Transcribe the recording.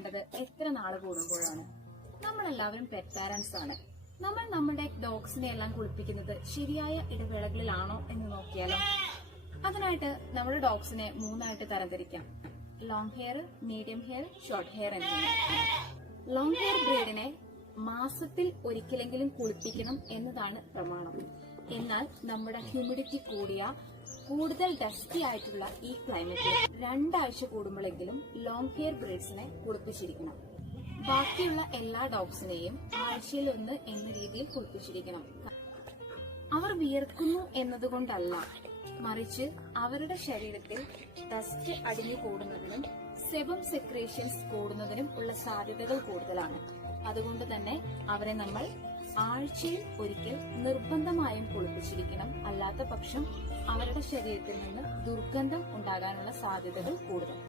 കുളിപ്പിക്കേണ്ടത് എത്ര നാൾ കൂടുമ്പോഴാണ്? നമ്മളെല്ലാവരും പെറ്റ് പാരന്റ്സ് ആണ്. നമ്മൾ നമ്മുടെ ഡോഗ്സിനെ എല്ലാം കുളിപ്പിക്കുന്നത് ശരിയായ ഇടവേളകളിലാണോ എന്ന് നോക്കിയാലോ? അതിനായിട്ട് നമ്മുടെ ഡോഗ്സിനെ 3ആയിട്ട് തരംതിരിക്കാം: long hair, medium hair, short hair എന്നിങ്ങനെ. ലോങ് ഹെയർ ബ്രീഡിനെ മാസത്തിൽ ഒരിക്കലെങ്കിലും കുളിപ്പിക്കണം എന്നതാണ് പ്രമാണം. എന്നാൽ നമ്മുടെ ഹ്യൂമിഡിറ്റി കൂടിയ, കൂടുതൽ ഡസ്റ്റി ആയിട്ടുള്ള ഈ ക്ലൈമറ്റിൽ 2 ആഴ്ച കൂടുമ്പോഴെങ്കിലും ലോങ് ഹെയർ ബ്രീഡ്സിനെ കുളിപ്പിച്ചിരിക്കണം. ബാക്കിയുള്ള എല്ലാ ഡോഗ്സിനെയും ആഴ്ചയിൽ 1 എന്ന രീതിയിൽ കുളിപ്പിച്ചിരിക്കണം. അവർ വിയർക്കുന്നു എന്നതുകൊണ്ടല്ല, മറിച്ച് അവരുടെ ശരീരത്തിൽ ഡസ്റ്റ് അടിഞ്ഞു കൂടുന്നതിനും സെബം സെക്രീഷൻസ് കൂടുന്നതിനും ഉള്ള സാധ്യതകൾ കൂടുതലാണ്. അതുകൊണ്ട് തന്നെ അവരെ നമ്മൾ ആഴ്ചയിൽ ഒരിക്കൽ നിർബന്ധമായും കുളിപ്പിച്ചിരിക്കണം. അല്ലാത്ത പക്ഷം അവരുടെ ശരീരത്തിൽ നിന്ന് ദുർഗന്ധം ഉണ്ടാകാനുള്ള സാധ്യതകൾ കൂടുതൽ.